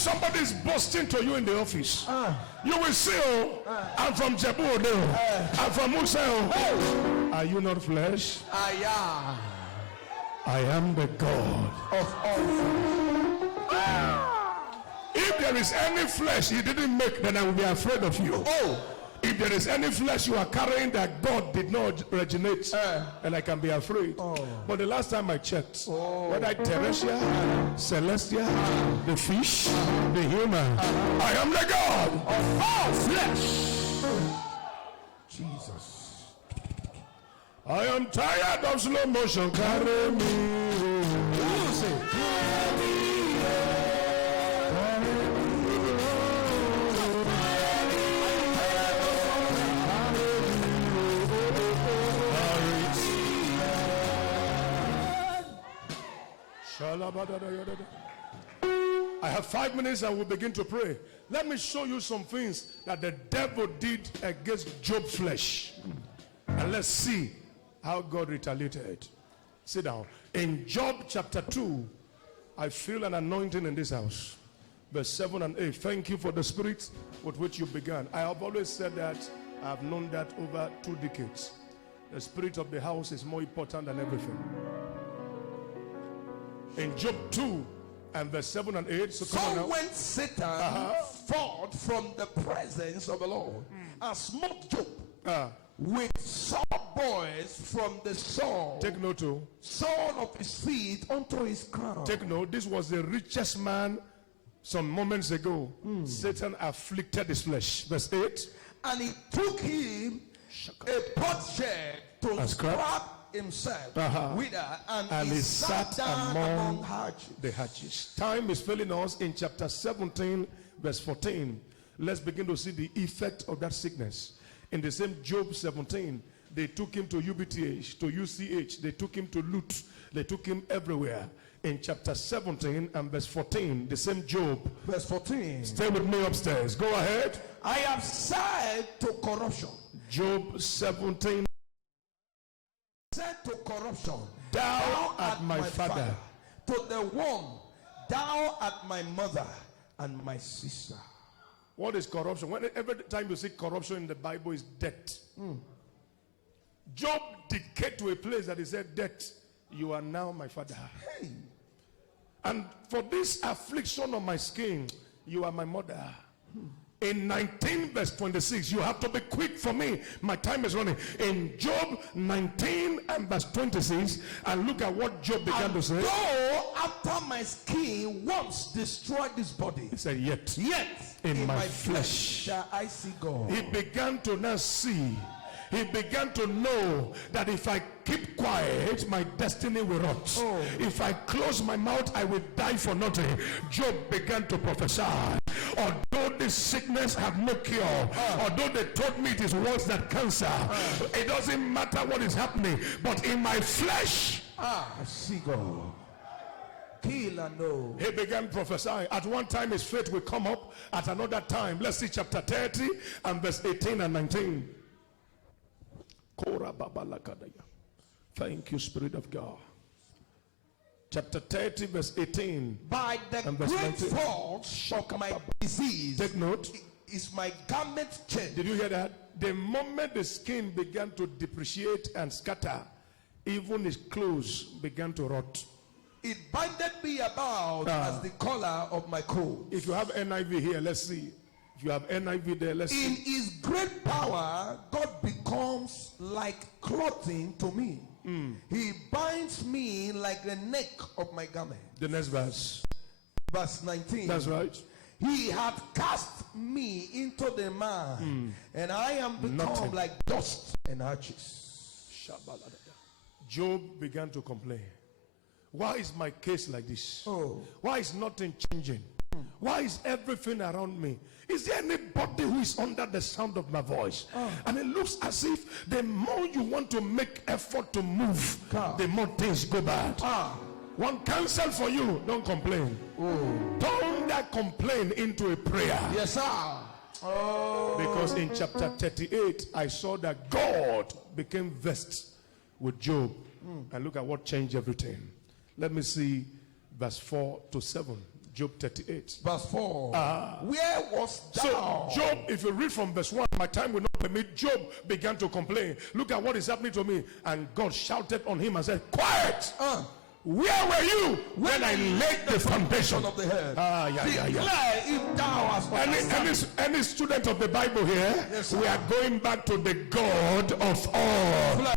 somebody is boasting to you in the office, you will say, oh, I'm from Jebu Odeo, I'm from Museo. Are you not flesh? I am the God of all flesh. If there is any flesh you didn't make, then I will be afraid of you. If there is any flesh you are carrying that God did not originate, then I can be afraid. But the last time I checked, whether Teresia, Celestia, the fish, the human, I am the God of all flesh. Jesus. I am tired of slow motion. Carry me. I have 5 minutes and we'll begin to pray. Let me show you some things that the devil did against Job's flesh. And let's see how God retaliated. Sit down. In Job chapter 2, I feel an anointing in this house. Verse 7 and 8. Thank you for the spirit with which you began. I have always said that. I have known that over 2 decades. The spirit of the house is more important than everything. In Job 2 and verse 7 and 8. So when Satan fought from the presence of the Lord and smote Job with sore boils from the sword, take note, sole of his feet unto his crown. Take note, this was the richest man some moments ago. Satan afflicted his flesh. Verse 8. And he took him a potsherd to scrap himself with her, and he sat down among the hatches. Time is failing us. In chapter 17 verse 14, let's begin to see the effect of that sickness. In the same Job 17, they took him to UBTH, to UCH, they took him to Lut, they took him everywhere. In chapter 17 and verse 14, the same Job, verse 14, stay with me upstairs, go ahead. I have said to corruption. Job 17, said to corruption, thou art my father. To the one, thou art my mother and my sister. What is corruption? Every time you see corruption in the Bible is death. Job decayed to a place that he said, death, you are now my father. Hey. And for this affliction of my skin, you are my mother. In 19 verse 26, you have to be quick for me. My time is running. In Job 19 and verse 26, and look at what Job began to say. Though after my skin once destroyed this body, he said, yet in my flesh shall I see God. He began to now see. He began to know that if I keep quiet, my destiny will rot. If I close my mouth, I will die for nothing. Job began to prophesy. Although this sickness have no cure, although they told me it is worse than cancer, it doesn't matter what is happening. But in my flesh, I see God. Kill and know. He began prophesying. At one time his faith will come up. At another time, let's see chapter 30 and verse 18 and 19. Thank you, Spirit of God. Chapter 30 verse 18. By the great force of my disease, take note, is my garment changed. Did you hear that? The moment the skin began to depreciate and scatter, even his clothes began to rot. It binded me about as the collar of my coat. If you have NIV here, let's see. If you have NIV there, let's see. In his great power, God becomes like clothing to me. He binds me like the neck of my garment. The next verse. Verse 19. That's right. He had cast me into the man, and I am become like dust and ashes. Job began to complain. Why is my case like this? Why is nothing changing? Why is everything around me? Is there anybody who is under the sound of my voice? And it looks as if the more you want to make effort to move, the more things go bad. One counsel for you, don't complain. Turn that complaint into a prayer. Yes, sir. Because in chapter 38, I saw that God became vexed with Job. And look at what changed everything. Let me see verse 4 to 7. Job 38. Verse 4. Where was thou? So Job, if you read from verse 1, my time will not permit, Job began to complain. Look at what is happening to me. And God shouted on him and said, quiet! Where were you when I laid the foundation of the head? Declare if thou hast any student of the Bible here, yes, we are going back to the God of all.